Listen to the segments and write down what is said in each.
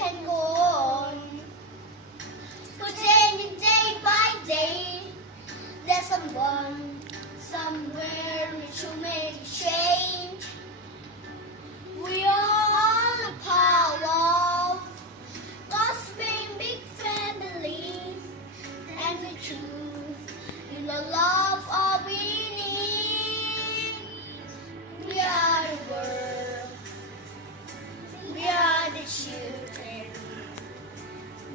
can go on, pretending day by day there's someone somewhere who should make a change. We are the power of God's big family, and the truth in the love all we need. We are the world, we are the children,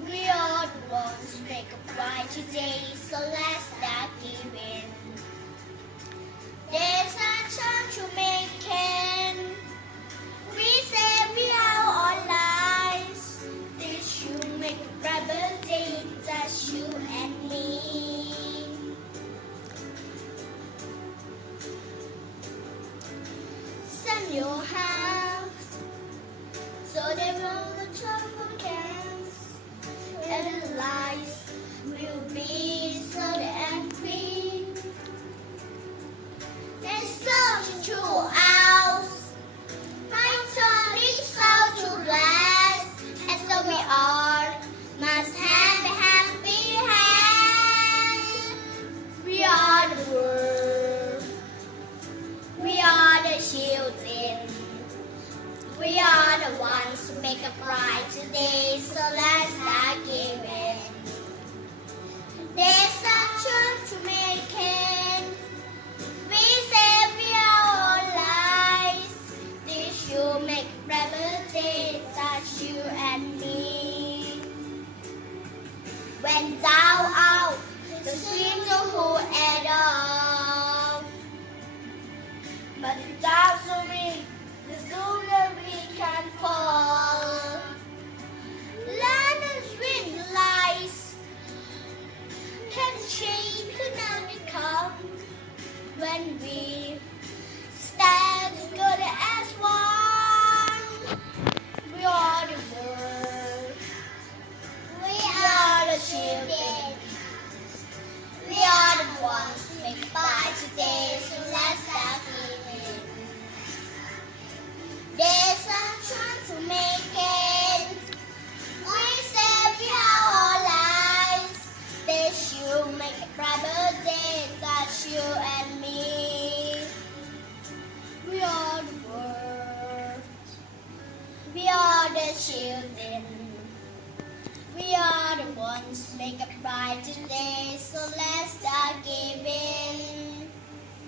we are the ones who make a brighter day, so let's start giving. There's a chance to make it. We say we are all lives. This should make a brighter day, just you and me. Send your hands so they will trouble cans, and the lights will be so and free. There's such a house, my turning out to last, and so we are must have a happy hand. We are the world, we are the children, we are the ones who make a brighter day, so let's start giving. There's a chance to make it. We say we are all lives. This should make a brighter day, that's you and me. When down out, the streams will hold it up. But without the wind, the sooner we can fall. Land and wind lies can change, can only come when we stand together as one. We are the world, we are the children, we are the ones who make by today, so let's start giving. There's a chance to make it. We say we are all lives. They should make a brighter day, that's you and me. We are the world, we are the children, we are the ones who make a brighter day, so let's start giving.